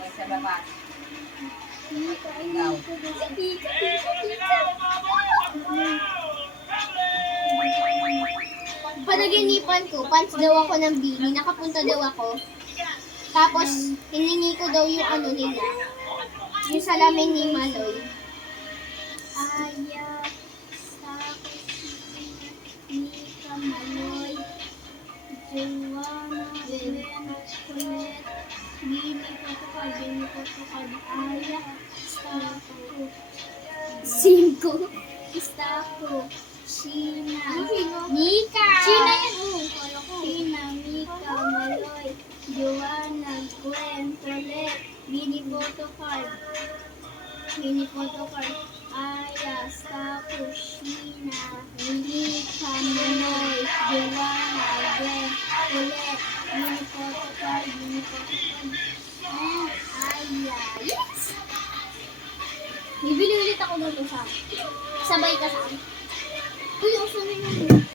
May sa labas. Ikaw. Panaginipan ko, pants daw ako ng Bini, nakapunta daw ako. Tapos, hiningi ko daw yung ano nila, yung salamin ni Maloy. Aya sa kusina ni Kamaloy. Joanna, Gwen, Colette, Bini, Potokad, Aya, Stako, 5. Stako, Sheena, Mika! Sheena yan, Sheena, Mika, Maloy, Joanna, Gwen, Colette, Bini, Potokad, Aya, Stako, Sheena, Mika, Maloy, Joanna, Gwen, Colette, Bini, Potokad, Aya. Yes! Bibili ulit ako dito sa sabay ka sa akin. Uy, uso na yun.